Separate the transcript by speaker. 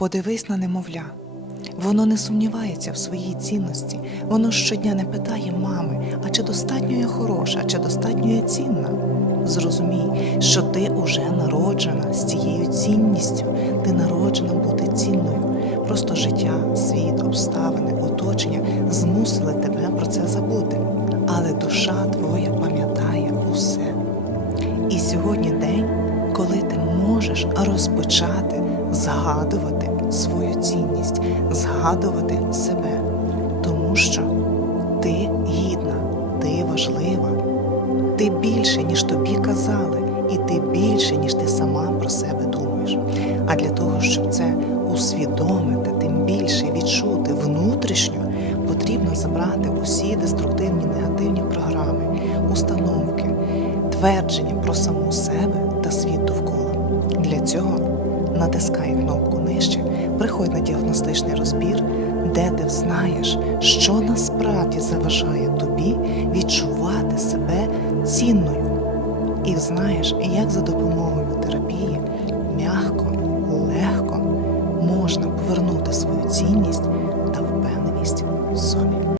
Speaker 1: Подивись на немовля. Воно не сумнівається в своїй цінності. Воно щодня не питає мами, а чи достатньо я хороша, чи достатньо я цінна. Зрозумій, що ти уже народжена з цією цінністю, ти народжена бути цінною. Просто життя, світ, обставини, оточення змусили тебе про це забути. Але душа твоя пам'ятає усе. І сьогодні день, коли ти можеш розпочати згадувати свою цінність, згадувати себе, тому що ти гідна, ти важлива, ти більше, ніж тобі казали, і ти більше, ніж ти сама про себе думаєш. А для того, щоб це усвідомити, тим більше відчути внутрішньо, потрібно забрати усі деструктивні негативні програми, установки, твердження про саму себе та світ довкола. Для цього натискай кнопку нижче, приходь на діагностичний розбір, де ти знаєш, що насправді заважає тобі відчувати себе цінною. І знаєш, як за допомогою терапії м'яко, легко можна повернути свою цінність та впевненість в собі.